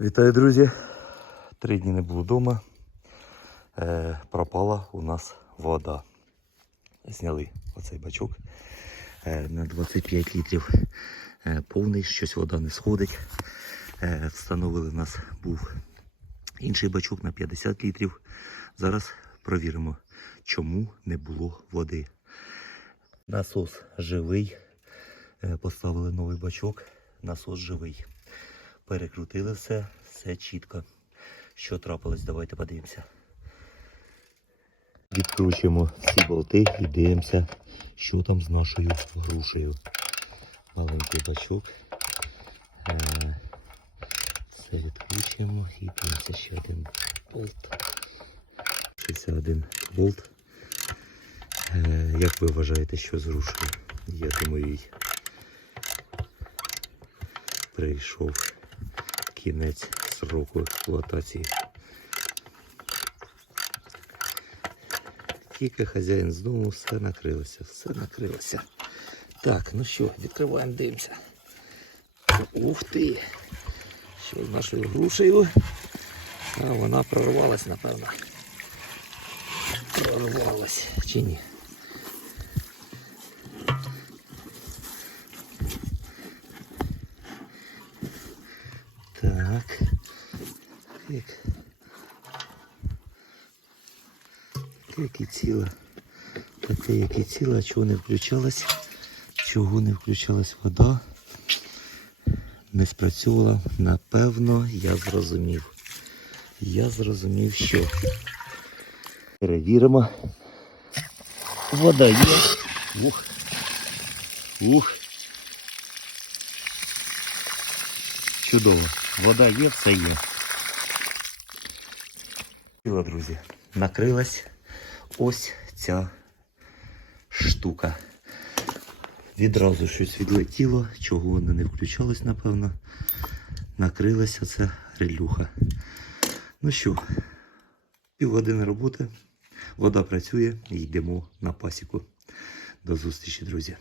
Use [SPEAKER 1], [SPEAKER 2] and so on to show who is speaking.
[SPEAKER 1] Вітаю, друзі! Три дні не було вдома. Е, пропала у нас вода. Зняли оцей бачок е, на 25 літрів. Е, повний, щось вода не сходить. Е, встановили у нас був інший бачок на 50 літрів. Зараз провіримо, чому не було води. Насос живий. Е, Поставили новий бачок. Насос живий. Перекрутили все, все чітко. Що трапилось, давайте подивимося. Відкручуємо всі болти і дивимося, що там з нашою грушею. Маленький бачок. Е, Все відкручуємо і дивимося ще один болт. 61 болт. Е, Як ви вважаєте, що з грушею? Я думаю, прийшов кінець сроку експлуатації. Тільки хазяїн з дому все накрилося, все накрилося. Так, ну що, відкриваємо, дивимося. Ух ти! Що з нашою грушею? А вона прорвалась, напевно. Прорвалась чи ні? Так. Як. Як і ціла. Таке як і ціла, чого не включалась. Чого не включалась вода. Не спрацьовувала. Напевно, я зрозумів. Я зрозумів, що. Перевіримо. Вода є. Ух. Ух. Чудово. Вода є, все є. Друзі, накрилась ось ця штука. Відразу щось відлетіло, чого воно не включалось, напевно. Накрилася ця релюха. Ну що, півгодини роботи, вода працює йдемо на пасіку. До зустрічі, друзі.